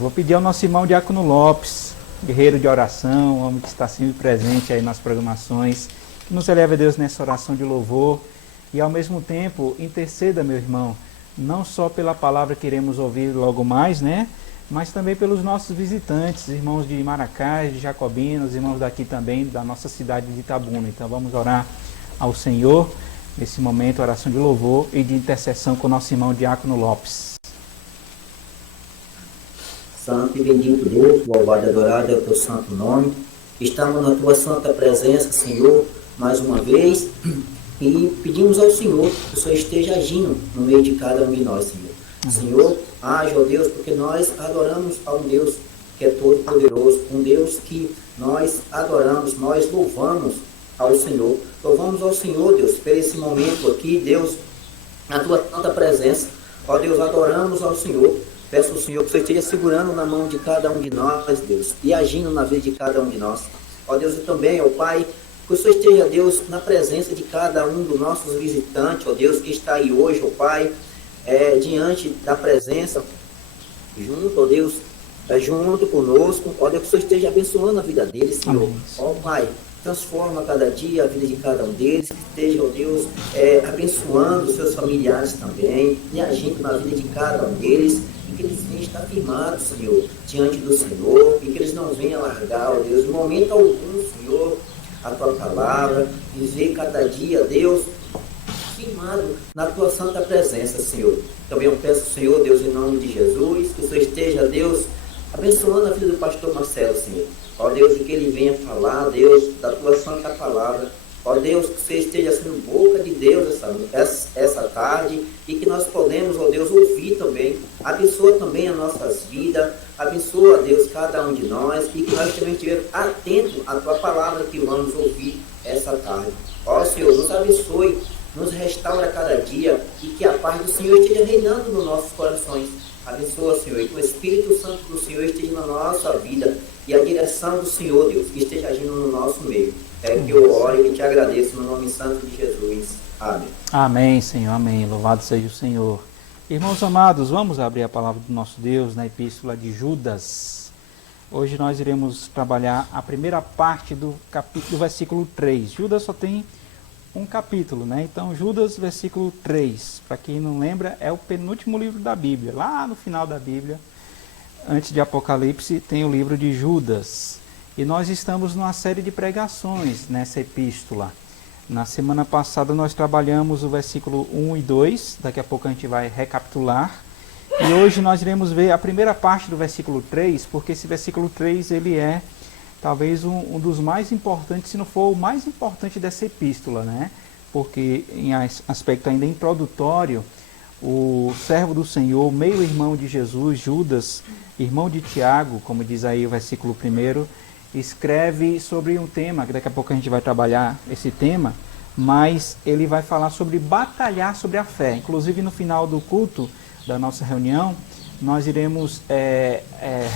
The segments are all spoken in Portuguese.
Vou pedir ao nosso irmão Diácono Lopes, guerreiro de oração, homem que está sempre presente aí nas programações, que nos eleve a Deus nessa oração de louvor e ao mesmo tempo interceda, meu irmão, não só pela palavra que iremos ouvir logo mais, né? Mas também pelos nossos visitantes, irmãos de Maracás, de Jacobinos, irmãos daqui também, da nossa cidade de Itabuna. Então vamos orar ao Senhor nesse momento, oração de louvor e de intercessão com o nosso irmão Diácono Lopes. Santo e bendito Deus, louvado e adorado é o teu santo nome. Estamos na tua santa presença, Senhor, mais uma vez, e pedimos ao Senhor que o Senhor esteja agindo no meio de cada um de nós, Senhor. Senhor, age, ó Deus, porque nós adoramos a um Deus que é todo poderoso, um Deus que nós adoramos, nós louvamos ao Senhor. Louvamos ao Senhor, Deus, por esse momento aqui, Deus, na tua santa presença. Ó Deus, adoramos ao Senhor. Peço ao Senhor que o Senhor esteja segurando na mão de cada um de nós, Deus, e agindo na vida de cada um de nós. Ó Deus, e também, ó Pai, que o Senhor esteja, Deus, na presença de cada um dos nossos visitantes, ó Deus, que está aí hoje, ó Pai, diante da presença, junto, ó Deus, junto conosco. Ó Deus, que o Senhor esteja abençoando a vida deles, Senhor. Amém. Ó Pai, transforma cada dia a vida de cada um deles, que esteja, ó Deus, abençoando os seus familiares também, e agindo na vida de cada um deles, e que eles venham estar firmados, Senhor, diante do Senhor, e que eles não venham largar, ó Deus, em momento algum, Senhor, a tua palavra, e ver cada dia, Deus, firmado na tua santa presença, Senhor. Também eu peço, Senhor, Deus, em nome de Jesus, que o Senhor esteja, Deus, abençoando a vida do pastor Marcelo, Senhor. Ó Deus, e que ele venha falar, Deus, da tua santa palavra. Ó Deus, que você esteja sendo boca de Deus essa tarde, e que nós podemos, ó Deus, ouvir também. Abençoa também as nossas vidas, abençoa, Deus, cada um de nós, e que nós também estivermos atentos à tua palavra que vamos ouvir essa tarde. Ó Senhor, nos abençoe, nos restaura cada dia, e que a paz do Senhor esteja reinando nos nossos corações. Abençoa, Senhor, e que o Espírito Santo do Senhor esteja na nossa vida, e a direção do Senhor, Deus, que esteja agindo no nosso meio. É que eu oro e te agradeço no nome santo de Jesus. Amém. Amém, Senhor, amém. Louvado seja o Senhor. Irmãos amados, vamos abrir a palavra do nosso Deus na epístola de Judas. Hoje nós iremos trabalhar a primeira parte do versículo 3. Judas só tem um capítulo, né? Então, Judas, versículo 3, para quem não lembra, é o penúltimo livro da Bíblia. Lá no final da Bíblia, antes de Apocalipse, tem o livro de Judas. E nós estamos numa série de pregações nessa epístola. Na semana passada nós trabalhamos o versículo 1 e 2, daqui a pouco a gente vai recapitular. E hoje nós iremos ver a primeira parte do versículo 3, porque esse versículo 3 ele é talvez um dos mais importantes, se não for o mais importante dessa epístola, né? Porque em aspecto ainda introdutório, o servo do Senhor, meio-irmão de Jesus, Judas, irmão de Tiago, como diz aí o versículo 1, escreve sobre um tema, que daqui a pouco a gente vai trabalhar esse tema, mas ele vai falar sobre batalhar sobre a fé. Inclusive no final do culto da nossa reunião, nós iremos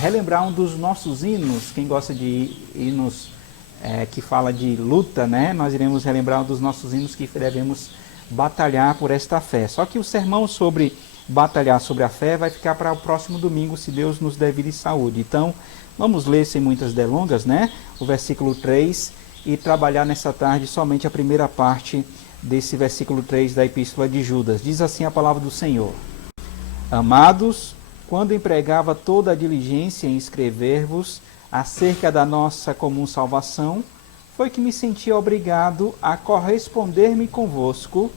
relembrar um dos nossos hinos. Quem gosta de hinos que fala de luta, né? Nós iremos relembrar um dos nossos hinos que devemos batalhar por esta fé. Só que o sermão sobre batalhar sobre a fé vai ficar para o próximo domingo, se Deus nos der vida e saúde. Então, vamos ler sem muitas delongas, né? O versículo 3 e trabalhar nessa tarde somente a primeira parte desse versículo 3 da epístola de Judas. Diz assim a palavra do Senhor: Amados, quando empregava toda a diligência em escrever-vos acerca da nossa comum salvação, foi que me senti obrigado a corresponder-me convosco,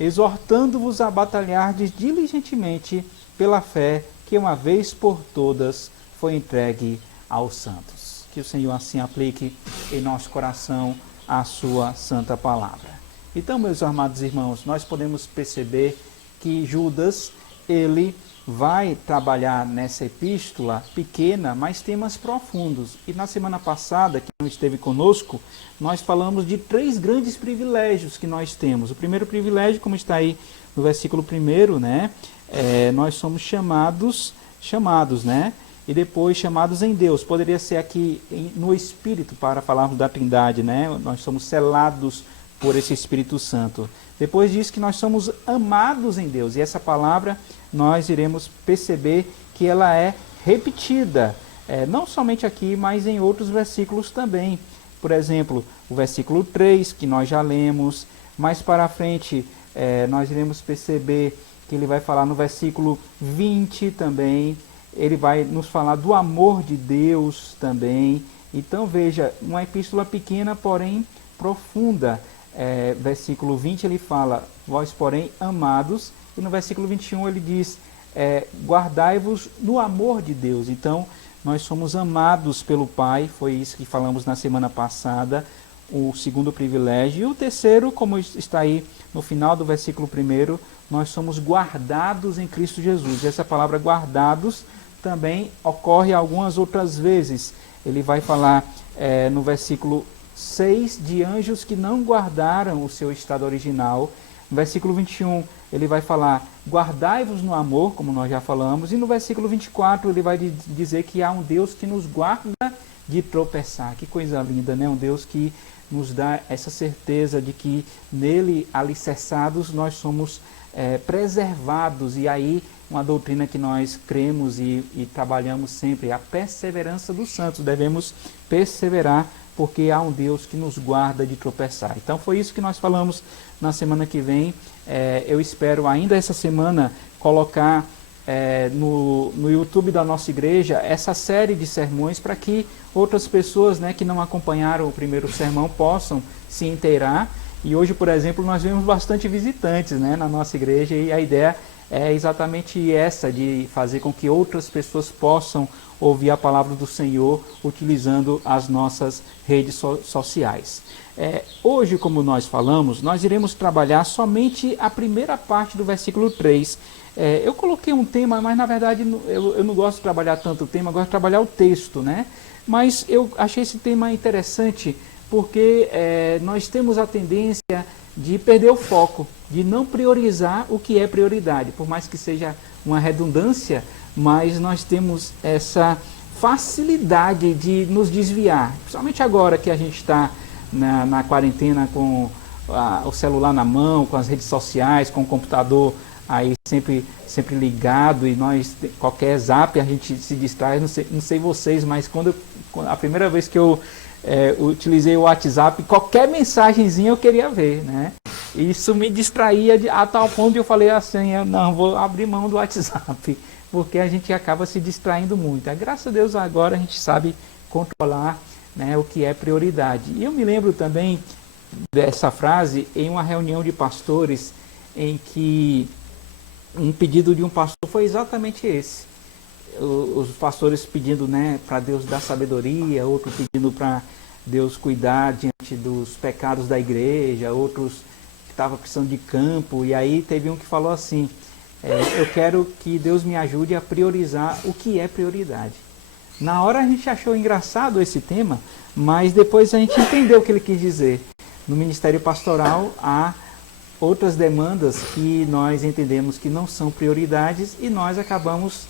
exortando-vos a batalhardes diligentemente pela fé que uma vez por todas foi entregue aos santos. Que o Senhor assim aplique em nosso coração a sua santa palavra. Então, meus amados irmãos, nós podemos perceber que Judas, ele vai trabalhar nessa epístola pequena, mas temas profundos. E na semana passada, que não esteve conosco, nós falamos de 3 grandes privilégios que nós temos. O primeiro privilégio, como está aí no versículo 1, né? Nós somos chamados, né? E depois chamados em Deus. Poderia ser aqui no Espírito, para falarmos da Trindade, né? Nós somos selados por esse Espírito Santo. Depois diz que nós somos amados em Deus. E essa palavra nós iremos perceber que ela é repetida, não somente aqui, mas em outros versículos também. Por exemplo, o versículo 3, que nós já lemos, mais para frente nós iremos perceber que ele vai falar no versículo 20 também, ele vai nos falar do amor de Deus também. Então veja, uma epístola pequena, porém profunda. Versículo 20 ele fala, vós porém amados, e no versículo 21 ele diz, guardai-vos no amor de Deus. Então nós somos amados pelo Pai, foi isso que falamos na semana passada, o segundo privilégio. E o terceiro, como está aí no final do versículo 1, nós somos guardados em Cristo Jesus. E essa palavra guardados também ocorre algumas outras vezes. Ele vai falar no versículo 6 de anjos que não guardaram o seu estado original. No versículo 21 ele vai falar, guardai-vos no amor, como nós já falamos. E no versículo 24 ele vai dizer que há um Deus que nos guarda de tropeçar. Que coisa linda, né? Um Deus que nos dá essa certeza de que nele, alicerçados, nós somos preservados. E aí, uma doutrina que nós cremos e trabalhamos sempre, a perseverança dos santos. Devemos perseverar, porque há um Deus que nos guarda de tropeçar. Então foi isso que nós falamos na semana que vem. Eu espero ainda essa semana colocar no YouTube da nossa igreja essa série de sermões para que outras pessoas, né, que não acompanharam o primeiro sermão possam se inteirar. E hoje, por exemplo, nós vemos bastante visitantes, né, na nossa igreja, e a ideia é exatamente essa, de fazer com que outras pessoas possam ouvir a palavra do Senhor utilizando as nossas redes sociais. Hoje, como nós falamos, nós iremos trabalhar somente a primeira parte do versículo 3. Eu coloquei um tema, mas na verdade eu não gosto de trabalhar tanto o tema, eu gosto de trabalhar o texto, né? Mas eu achei esse tema interessante porque nós temos a tendência de perder o foco, de não priorizar o que é prioridade, por mais que seja uma redundância, mas nós temos essa facilidade de nos desviar, principalmente agora que a gente está na quarentena com o celular na mão, com as redes sociais, com o computador aí sempre ligado, e nós, qualquer zap, a gente se distrai. Não sei vocês, mas a primeira vez que eu utilizei o WhatsApp, qualquer mensagenzinha eu queria ver, né? Isso me distraía a tal ponto de eu falei assim, eu não vou abrir mão do WhatsApp, porque a gente acaba se distraindo muito. Graças a Deus agora a gente sabe controlar, né, o que é prioridade. E eu me lembro também dessa frase em uma reunião de pastores, em que um pedido de um pastor foi exatamente esse. Os pastores pedindo, né, para Deus dar sabedoria, outro pedindo para Deus cuidar diante dos pecados da igreja, outros que estavam precisando de campo. E aí teve um que falou assim, eu quero que Deus me ajude a priorizar o que é prioridade. Na hora a gente achou engraçado esse tema, mas depois a gente entendeu o que ele quis dizer. No ministério pastoral há outras demandas que nós entendemos que não são prioridades e nós acabamos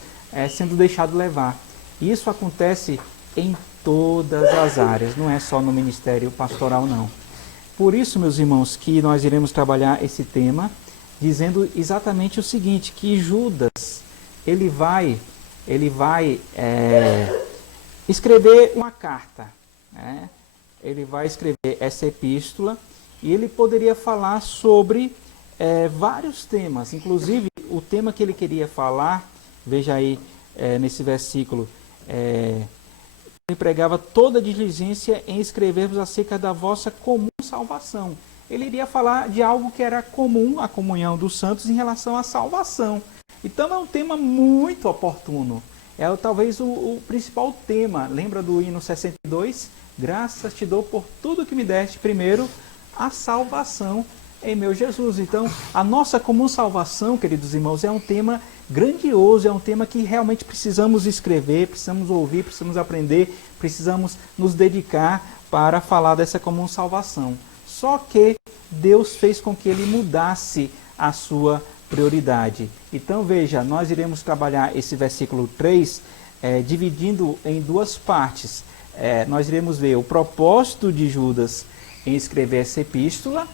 sendo deixados levar. Isso acontece em todas as áreas, não é só no ministério pastoral não. Por isso, meus irmãos, que nós iremos trabalhar esse tema, dizendo exatamente o seguinte, que Judas, ele vai escrever uma carta, né? Ele vai escrever essa epístola e ele poderia falar sobre vários temas, inclusive o tema que ele queria falar, veja aí nesse versículo, ele pregava toda a diligência em escrever-vos acerca da vossa comum salvação. Ele iria falar de algo que era comum, a comunhão dos santos em relação à salvação. Então é um tema muito oportuno. Talvez o principal tema. Lembra do hino 62? Graças te dou por tudo que me deste. Primeiro, a salvação em meu Jesus. Então, a nossa comum salvação, queridos irmãos, é um tema grandioso, é um tema que realmente precisamos escrever, precisamos ouvir, precisamos aprender, precisamos nos dedicar para falar dessa comum salvação. Só que Deus fez com que ele mudasse a sua prioridade. Então veja, nós iremos trabalhar esse versículo 3, dividindo em duas partes. Nós iremos ver o propósito de Judas em escrever essa epístola,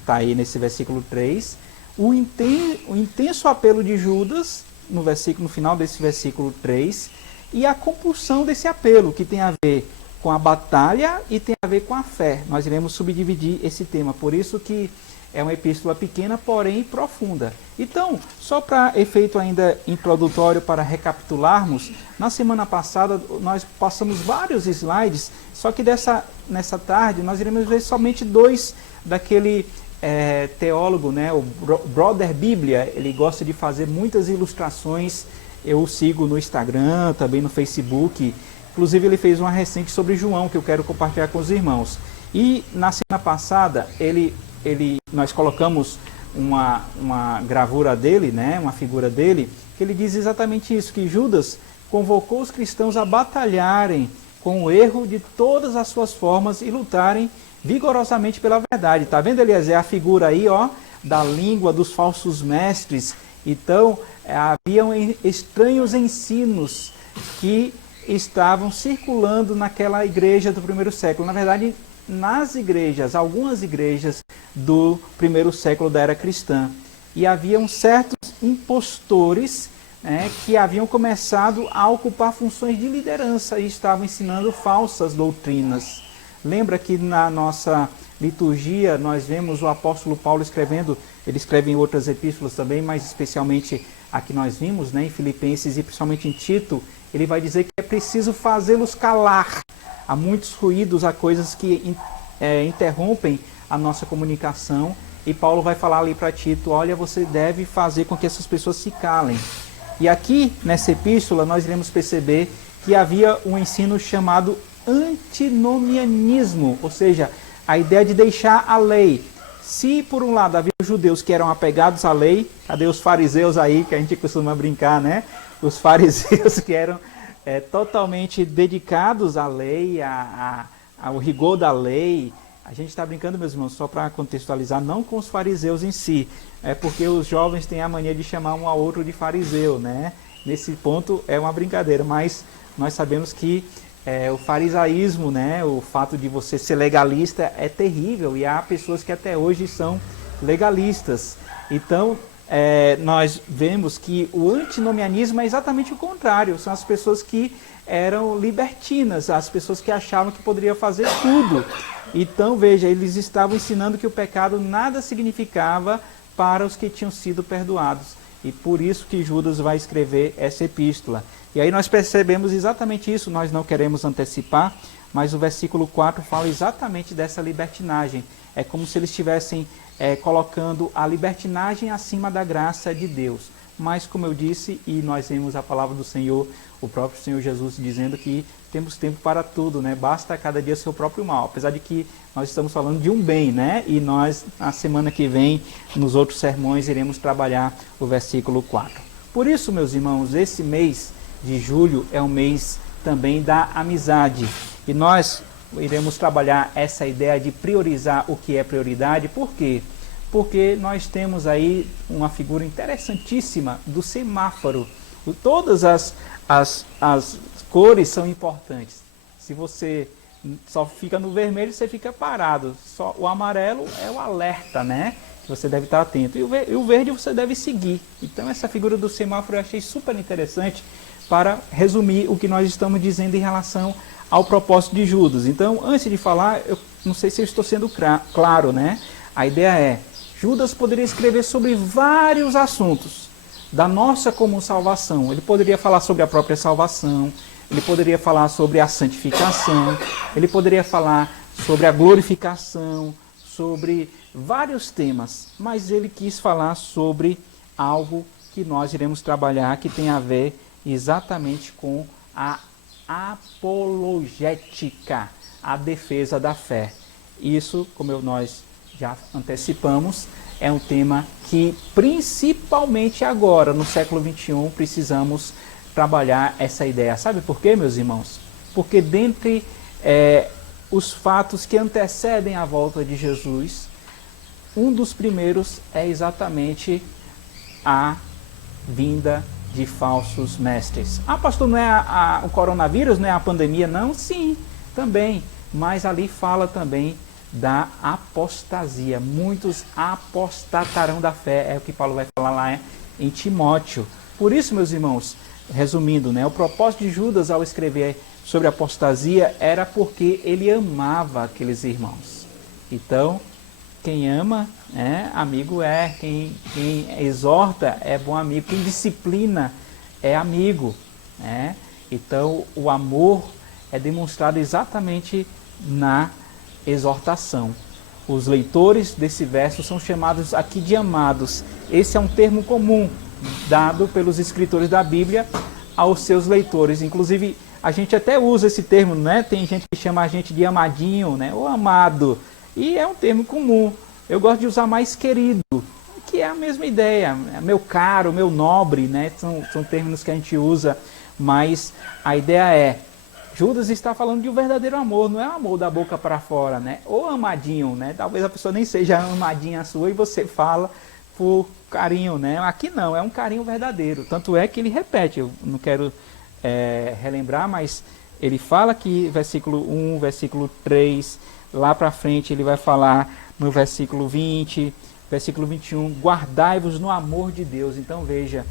está aí nesse versículo 3, o intenso apelo de Judas, no final desse versículo 3, e a compulsão desse apelo, que tem a ver com a batalha e tem a ver com a fé. Nós iremos subdividir esse tema, por isso que é uma epístola pequena, porém profunda. Então, só para efeito ainda introdutório, para recapitularmos, na semana passada nós passamos vários slides, só que nessa tarde nós iremos ver somente dois daquele teólogo, né, o Brother Bíblia. Ele gosta de fazer muitas ilustrações, eu o sigo no Instagram, também no Facebook. Inclusive ele fez uma recente sobre João, que eu quero compartilhar com os irmãos. E na semana passada nós colocamos uma gravura dele, né, uma figura dele, que ele diz exatamente isso, que Judas convocou os cristãos a batalharem com o erro de todas as suas formas e lutarem vigorosamente pela verdade. Está vendo, Eliezer, a figura aí, ó, da língua dos falsos mestres? Então, haviam estranhos ensinos que estavam circulando naquela igreja do primeiro século. Na verdade, nas igrejas, algumas igrejas do primeiro século da era cristã. E haviam certos impostores, né, que haviam começado a ocupar funções de liderança e estavam ensinando falsas doutrinas. Lembra que na nossa liturgia nós vemos o apóstolo Paulo escrevendo, ele escreve em outras epístolas também, mas especialmente a que nós vimos, né, em Filipenses e principalmente em Tito, ele vai dizer que é preciso fazê-los calar. Há muitos ruídos, há coisas que interrompem a nossa comunicação, e Paulo vai falar ali para Tito, olha, você deve fazer com que essas pessoas se calem. E aqui, nessa epístola, nós iremos perceber que havia um ensino chamado antinomianismo, ou seja, a ideia de deixar a lei. Se, por um lado, havia os judeus que eram apegados à lei, cadê os fariseus aí, que a gente costuma brincar, né? Os fariseus que eram totalmente dedicados à lei, ao rigor da lei. A gente está brincando, meus irmãos, só para contextualizar, não com os fariseus em si, é porque os jovens têm a mania de chamar um ao outro de fariseu, né? Nesse ponto é uma brincadeira, mas nós sabemos que o farisaísmo, né, o fato de você ser legalista é terrível, e há pessoas que até hoje são legalistas. Então, nós vemos que o antinomianismo é exatamente o contrário, são as pessoas que eram libertinas, as pessoas que achavam que poderiam fazer tudo. Então, veja, eles estavam ensinando que o pecado nada significava para os que tinham sido perdoados. E por isso que Judas vai escrever essa epístola. E aí nós percebemos exatamente isso, nós não queremos antecipar, mas o versículo 4 fala exatamente dessa libertinagem. É como se eles estivessem colocando a libertinagem acima da graça de Deus. Mas, como eu disse, e nós vemos a palavra do Senhor, o próprio Senhor Jesus dizendo que temos tempo para tudo, né? Basta cada dia seu próprio mal. Apesar de que nós estamos falando de um bem, né? E nós, na semana que vem, nos outros sermões, iremos trabalhar o versículo 4. Por isso, meus irmãos, esse mês de julho é um mês também da amizade. E nós iremos trabalhar essa ideia de priorizar o que é prioridade. Por quê? Porque nós temos aí uma figura interessantíssima do semáforo. Todas as cores são importantes. Se você só fica no vermelho, você fica parado. Só o amarelo é o alerta, né? Que você deve estar atento. E o verde você deve seguir. Então essa figura do semáforo eu achei super interessante para resumir o que nós estamos dizendo em relação ao propósito de Judas. Então, antes de falar, eu não sei se eu estou sendo claro, né? A ideia é, Judas poderia escrever sobre vários assuntos da nossa comum salvação. Ele poderia falar sobre a própria salvação, ele poderia falar sobre a santificação, ele poderia falar sobre a glorificação, sobre vários temas, mas ele quis falar sobre algo que nós iremos trabalhar, que tem a ver exatamente com a apologética, a defesa da fé. Isso, como nós já antecipamos, é um tema que principalmente agora, no século XXI, precisamos trabalhar essa ideia. Sabe por quê, meus irmãos? Porque dentre os fatos que antecedem a volta de Jesus, um dos primeiros é exatamente a vinda de falsos mestres. Ah, pastor, não é o coronavírus, não é a pandemia? Não, sim, também. Mas ali fala também da apostasia. Muitos apostatarão da fé, é o que Paulo vai falar lá em Timóteo. Por isso, meus irmãos, resumindo, né, o propósito de Judas ao escrever sobre a apostasia era porque ele amava aqueles irmãos. Então, quem ama, amigo é. Quem exorta é bom amigo. Quem disciplina é amigo. Né? Então, o amor é demonstrado exatamente na exortação. Os leitores desse verso são chamados aqui de amados. Esse é um termo comum dado pelos escritores da Bíblia aos seus leitores. Inclusive, a gente até usa esse termo, né? Tem gente que chama a gente de amadinho, né? Ou amado. E é um termo comum. Eu gosto de usar mais querido, que é a mesma ideia. Meu caro, meu nobre, né? São termos que a gente usa, mas a ideia é, Judas está falando de um verdadeiro amor, não é um amor da boca para fora, né? Ou amadinho, né? Talvez a pessoa nem seja amadinha sua e você fala por carinho, né? Aqui não, é um carinho verdadeiro. Tanto é que ele repete, eu não quero relembrar, mas ele fala que versículo 1, versículo 3, lá para frente ele vai falar no versículo 20, versículo 21, guardai-vos no amor de Deus. Então veja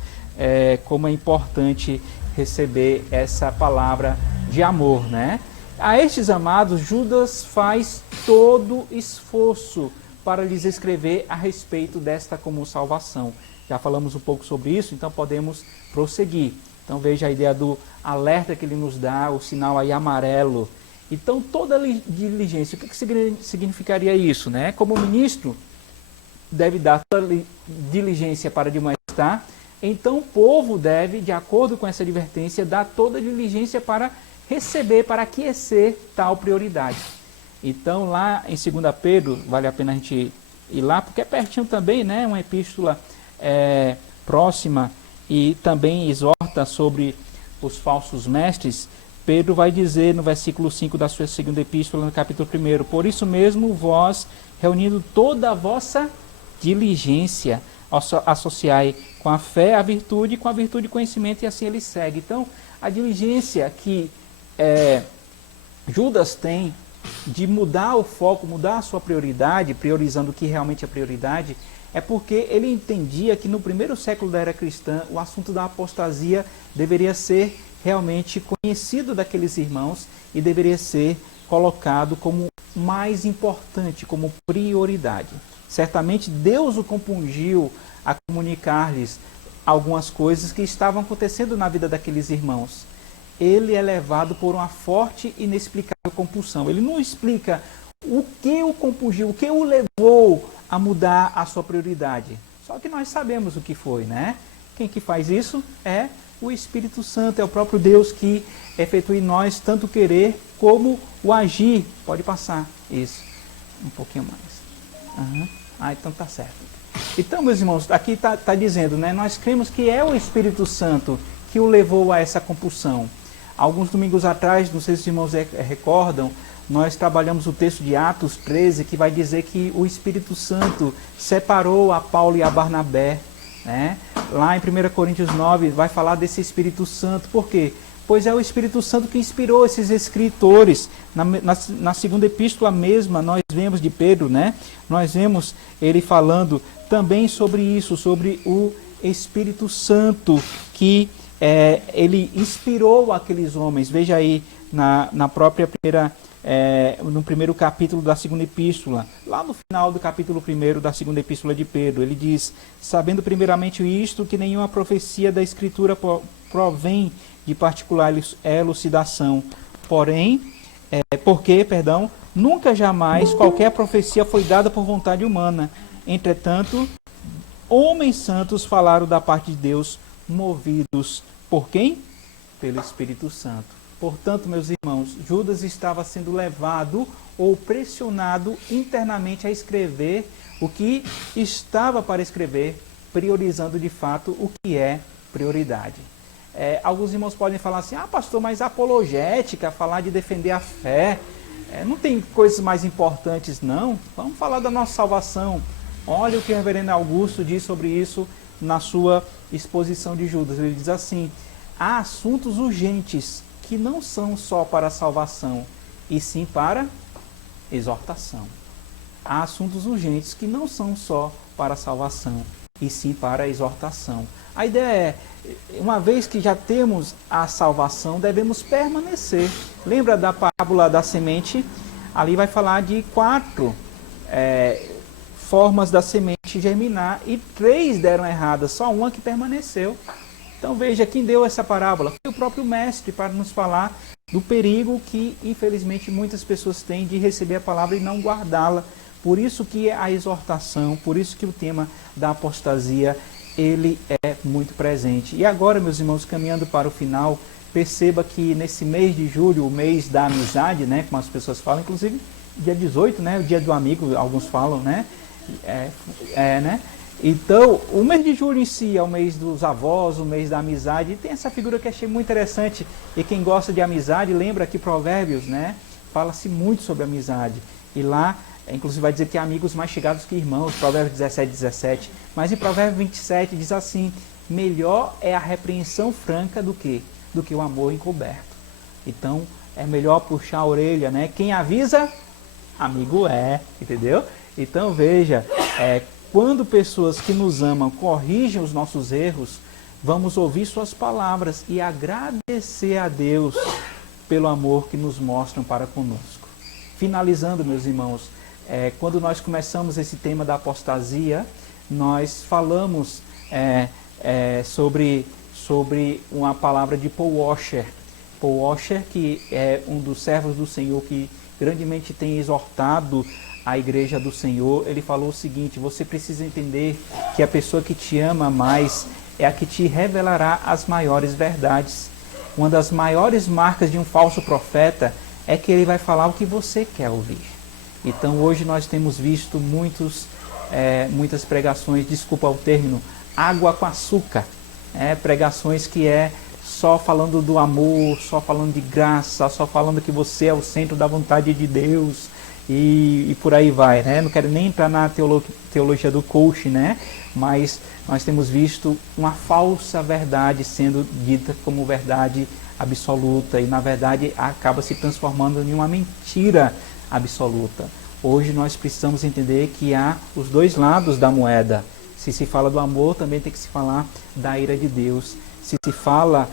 como é importante receber essa palavra de amor, né? A estes amados, Judas faz todo esforço para lhes escrever a respeito desta comum salvação. Já falamos um pouco sobre isso, então podemos prosseguir. Então veja a ideia do alerta que ele nos dá, o sinal aí amarelo. Então toda diligência, o que significaria isso, né? Como ministro deve dar toda diligência para admoestar, então o povo deve, de acordo com essa advertência, dar toda diligência para receber, para aquecer tal prioridade. Então lá em 2 Pedro, vale a pena a gente ir lá, porque é pertinho também, né? Uma epístola próxima e também exorta sobre os falsos mestres. Pedro vai dizer no versículo 5 da sua segunda epístola, no capítulo 1, por isso mesmo vós, reunindo toda a vossa diligência, associai com a fé a virtude, com a virtude conhecimento, e assim ele segue. Então, a diligência que Judas tem de mudar o foco, mudar a sua prioridade, priorizando o que realmente é prioridade, é porque ele entendia que no primeiro século da era cristã, o assunto da apostasia deveria ser realmente conhecido daqueles irmãos e deveria ser colocado como mais importante, como prioridade. Certamente Deus o compungiu a comunicar-lhes algumas coisas que estavam acontecendo na vida daqueles irmãos. Ele é levado por uma forte e inexplicável compulsão. Ele não explica o que o compungiu, o que o levou a mudar a sua prioridade. Só que nós sabemos o que foi, né? Quem que faz isso é o Espírito Santo, é o próprio Deus que efetua em nós tanto o querer como o agir. Pode passar isso, um pouquinho mais. Então tá certo. Então, meus irmãos, aqui está dizendo, né? Nós cremos que é o Espírito Santo que o levou a essa compulsão. Alguns domingos atrás, não sei se os irmãos recordam, nós trabalhamos o texto de Atos 13, que vai dizer que o Espírito Santo separou a Paulo e a Barnabé. Né? Lá em 1 Coríntios 9 vai falar desse Espírito Santo. Por quê? Pois é o Espírito Santo que inspirou esses escritores. Na segunda epístola mesma, nós vemos de Pedro, né? Nós vemos ele falando também sobre isso, sobre o Espírito Santo que ele inspirou aqueles homens. Veja aí na própria primeira, no primeiro capítulo da segunda epístola, lá no final do capítulo 1 da segunda epístola de Pedro, ele diz, sabendo primeiramente isto, que nenhuma profecia da Escritura provém de particular elucidação, porque nunca jamais qualquer profecia foi dada por vontade humana. Entretanto, homens santos falaram da parte de Deus, movidos por quem? Pelo Espírito Santo. Portanto, meus irmãos, Judas estava sendo levado ou pressionado internamente a escrever o que estava para escrever, priorizando de fato o que é prioridade. Alguns irmãos podem falar assim, pastor, mas apologética, falar de defender a fé, não tem coisas mais importantes não? Vamos falar da nossa salvação. Olha o que o reverendo Augusto diz sobre isso na sua exposição de Judas. Ele diz assim, há assuntos urgentes que não são só para a salvação, e sim para exortação. Há assuntos urgentes que não são só para a salvação, e sim para a exortação. A ideia é, uma vez que já temos a salvação, devemos permanecer. Lembra da parábola da semente? Ali vai falar de 4 formas da semente germinar e 3 deram erradas, só uma que permaneceu. Então veja, quem deu essa parábola foi o próprio mestre, para nos falar do perigo que infelizmente muitas pessoas têm de receber a palavra e não guardá-la. Por isso que a exortação, por isso que o tema da apostasia, ele é muito presente. E agora, meus irmãos, caminhando para o final, perceba que nesse mês de julho, o mês da amizade, né, como as pessoas falam, inclusive dia 18, né, o dia do amigo, alguns falam, né, né? Então, o mês de julho em si é o mês dos avós, o mês da amizade, e tem essa figura que achei muito interessante, e quem gosta de amizade, lembra que Provérbios, né, fala-se muito sobre amizade, e lá, inclusive vai dizer que há amigos mais chegados que irmãos, Provérbios 17, mas em Provérbios 27 diz assim, melhor é a repreensão franca do que o amor encoberto. Então, é melhor puxar a orelha, né, quem avisa, amigo é, entendeu? Então, veja, quando pessoas que nos amam corrigem os nossos erros, vamos ouvir suas palavras e agradecer a Deus pelo amor que nos mostram para conosco. Finalizando, meus irmãos, quando nós começamos esse tema da apostasia, nós falamos sobre uma palavra de Paul Washer. Paul Washer, que é um dos servos do Senhor que grandemente tem exortado a igreja do Senhor, ele falou o seguinte, você precisa entender que a pessoa que te ama mais é a que te revelará as maiores verdades. Uma das maiores marcas de um falso profeta é que ele vai falar o que você quer ouvir. Então hoje nós temos visto muitas pregações, desculpa o término, água com açúcar, pregações que só falando do amor, só falando de graça, só falando que você é o centro da vontade de Deus, e por aí vai, né? Não quero nem entrar na teologia do coach, né? Mas nós temos visto uma falsa verdade sendo dita como verdade absoluta e na verdade acaba se transformando em uma mentira absoluta. Hoje nós precisamos entender que há os dois lados da moeda. Se se fala do amor, também tem que se falar da ira de Deus. Se se fala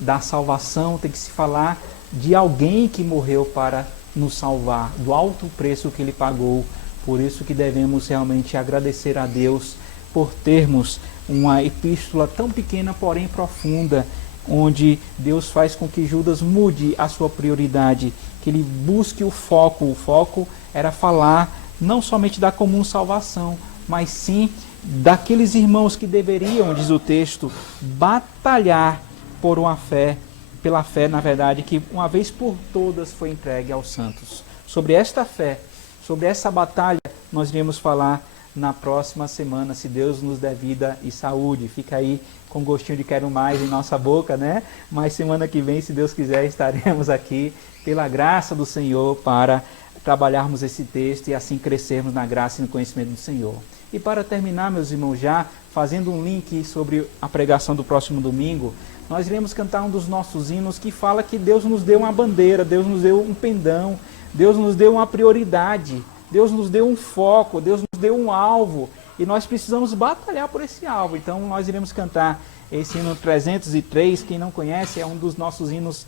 da salvação, tem que se falar de alguém que morreu para nos salvar, do alto preço que ele pagou. Por isso que devemos realmente agradecer a Deus por termos uma epístola tão pequena, porém profunda, onde Deus faz com que Judas mude a sua prioridade, que ele busque o foco. O foco era falar não somente da comum salvação, mas sim daqueles irmãos que deveriam, diz o texto, batalhar por uma fé, pela fé, na verdade, que uma vez por todas foi entregue aos santos. Sobre esta fé, sobre essa batalha, nós iremos falar na próxima semana, se Deus nos der vida e saúde. Fica aí com gostinho de quero mais em nossa boca, né? Mas semana que vem, se Deus quiser, estaremos aqui pela graça do Senhor para trabalharmos esse texto e assim crescermos na graça e no conhecimento do Senhor. E para terminar, meus irmãos, já fazendo um link sobre a pregação do próximo domingo, nós iremos cantar um dos nossos hinos que fala que Deus nos deu uma bandeira, Deus nos deu um pendão, Deus nos deu uma prioridade, Deus nos deu um foco, Deus nos deu um alvo e nós precisamos batalhar por esse alvo. Então nós iremos cantar esse hino 303, quem não conhece, é um dos nossos hinos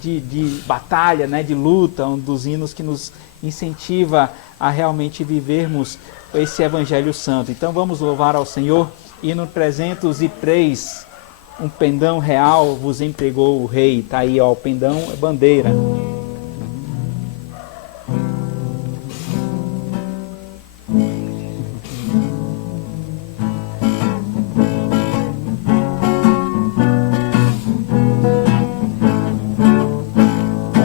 de batalha, né, de luta, um dos hinos que nos incentiva a realmente vivermos esse Evangelho Santo. Então vamos louvar ao Senhor, hino 303, um pendão real vos entregou o Rei. Está aí, ó, o pendão é bandeira.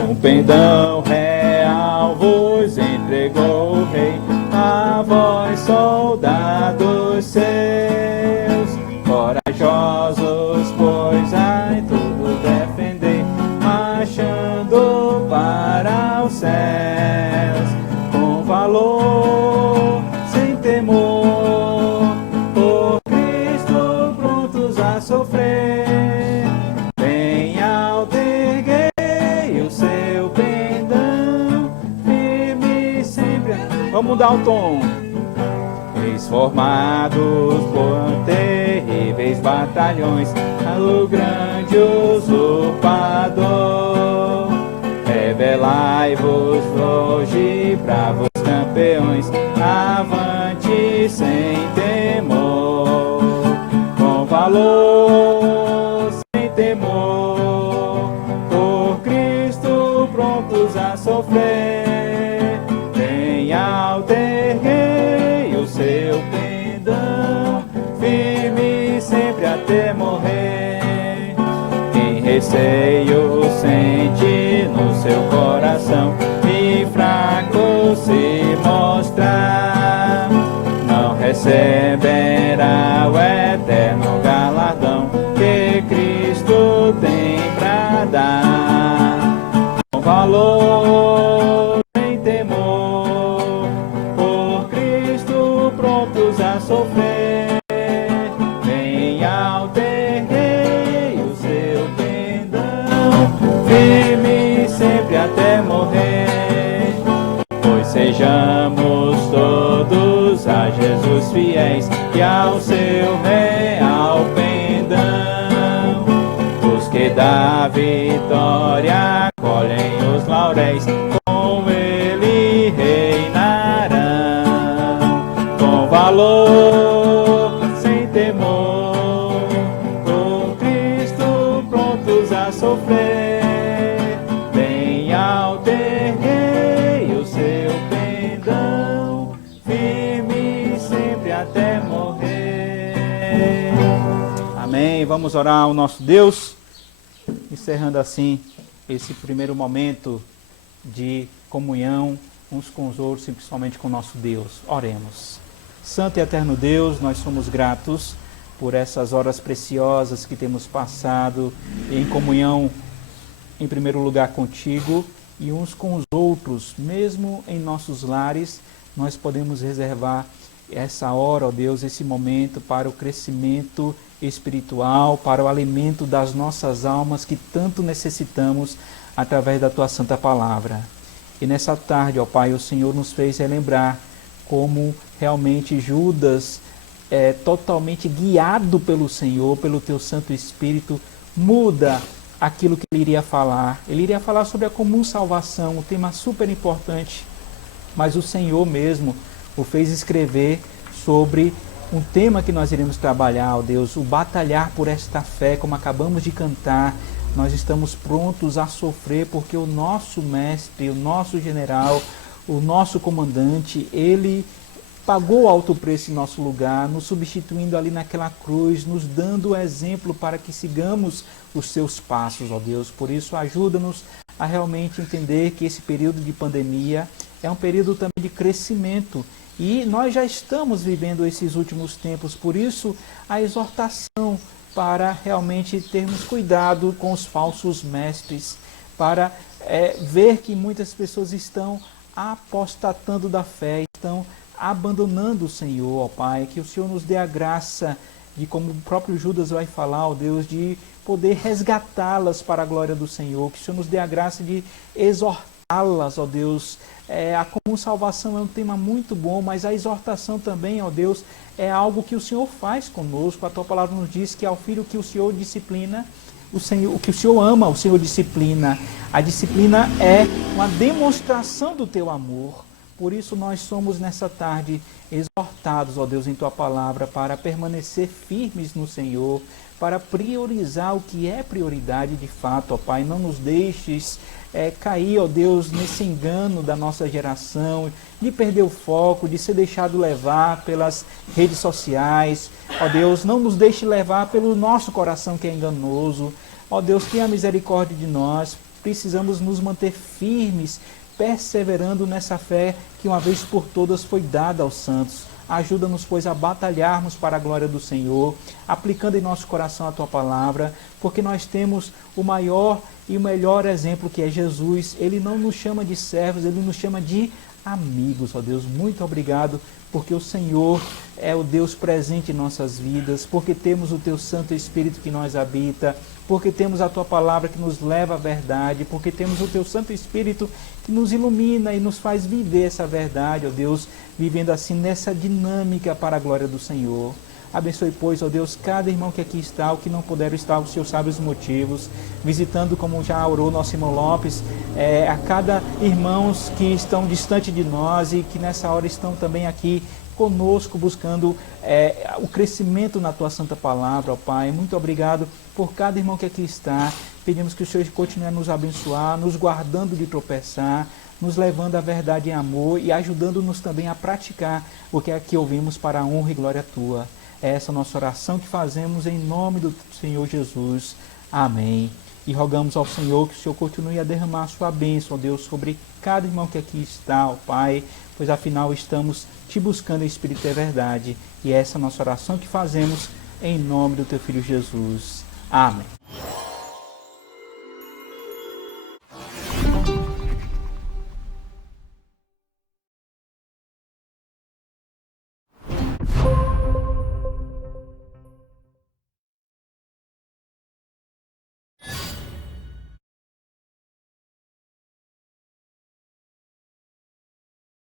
Um pendão real vos entregou o Rei, a vós soldados seus, corajosos, pois ai tudo defender, marchando para os céus, com valor, sem temor, por Cristo prontos a sofrer, bem alto erguei o seu pendão, firme sempre. Vamos mudar o tom. formados por terríveis batalhões, o grande usurpador. Revelai-vos hoje, bravos campeões, avante sem temor, com valor, sem temor, por Cristo prontos a sofrer. Bem alto erguei o seu pendão, firme sempre até morrer. Quem receio sente no seu coração e fraco se mostrar, não receberá o eterno galardão que Cristo tem pra dar. Com valor, sem temor, por Cristo prontos a sofrer. Bem alto erguei o seu pendão, firme sempre até morrer. Pois sejamos todos a Jesus fiéis e ao seu real pendão, os que da vitória colhem os lauréis, com ele reinarão. Com valor, sem temor, com Cristo prontos a sofrer. Bem alto erguei o seu pendão, firme sempre até morrer. Amém. Vamos orar ao nosso Deus, encerrando assim esse primeiro momento de comunhão uns com os outros e principalmente com o nosso Deus. Oremos. Santo e eterno Deus, nós somos gratos por essas horas preciosas que temos passado em comunhão, em primeiro lugar contigo e uns com os outros. Mesmo em nossos lares, nós podemos reservar essa hora, ó Deus, esse momento para o crescimento espiritual, para o alimento das nossas almas que tanto necessitamos através da Tua Santa Palavra. E nessa tarde, ó Pai, o Senhor nos fez relembrar como realmente Judas, totalmente guiado pelo Senhor, pelo Teu Santo Espírito, muda aquilo que ele iria falar. Ele iria falar sobre a comum salvação, um tema super importante, mas o Senhor mesmo o fez escrever sobre um tema que nós iremos trabalhar, ó Deus, o batalhar por esta fé, como acabamos de cantar. Nós estamos prontos a sofrer porque o nosso mestre, o nosso general, o nosso comandante, ele pagou alto preço em nosso lugar, nos substituindo ali naquela cruz, nos dando o exemplo para que sigamos os seus passos, ó Deus. Por isso, ajuda-nos a realmente entender que esse período de pandemia é um período também de crescimento. E nós já estamos vivendo esses últimos tempos, por isso a exortação para realmente termos cuidado com os falsos mestres, para ver que muitas pessoas estão apostatando da fé, estão abandonando o Senhor, ó Pai, que o Senhor nos dê a graça de, como o próprio Judas vai falar, ó Deus, de poder resgatá-las para a glória do Senhor, que o Senhor nos dê a graça de exortá-las, ó Deus. A comum salvação é um tema muito bom, mas a exortação também, ó Deus, é algo que o Senhor faz conosco. A Tua Palavra nos diz que ao filho que o Senhor disciplina, o que o Senhor ama, o Senhor disciplina. A disciplina é uma demonstração do Teu amor. Por isso nós somos nessa tarde exortados, ó Deus, em Tua Palavra, para permanecer firmes no Senhor, para priorizar o que é prioridade de fato, ó Pai. Não nos deixes cair, ó Deus, nesse engano da nossa geração, de perder o foco, de ser deixado levar pelas redes sociais. Ó Deus, não nos deixe levar pelo nosso coração que é enganoso. Ó Deus, tenha misericórdia de nós. Precisamos nos manter firmes, perseverando nessa fé que uma vez por todas foi dada aos santos. Ajuda-nos, pois, a batalharmos para a glória do Senhor, aplicando em nosso coração a Tua Palavra, porque nós temos o maior e o melhor exemplo, que é Jesus. Ele não nos chama de servos, Ele nos chama de amigos, ó Deus. Muito obrigado, porque o Senhor é o Deus presente em nossas vidas, porque temos o Teu Santo Espírito que nos habita, porque temos a Tua Palavra que nos leva à verdade, porque temos o Teu Santo Espírito que nos ilumina e nos faz viver essa verdade, ó Deus, vivendo assim nessa dinâmica para a glória do Senhor. Abençoe, pois, ó Deus, cada irmão que aqui está, o que não puderam estar, os Seus sábios motivos, visitando, como já orou nosso irmão Lopes, a cada irmãos que estão distante de nós e que nessa hora estão também aqui conosco, buscando o crescimento na Tua Santa Palavra, ó Pai. Muito obrigado por cada irmão que aqui está. Pedimos que o Senhor continue a nos abençoar, nos guardando de tropeçar, nos levando à verdade em amor e ajudando-nos também a praticar o que aqui ouvimos para a honra e glória Tua. É essa nossa oração que fazemos em nome do Senhor Jesus. Amém. E rogamos ao Senhor que o Senhor continue a derramar a sua bênção, ó Deus, sobre cada irmão que aqui está, ó Pai, pois afinal estamos Te buscando em Espírito e verdade. E é essa nossa oração que fazemos em nome do Teu Filho Jesus. Amém.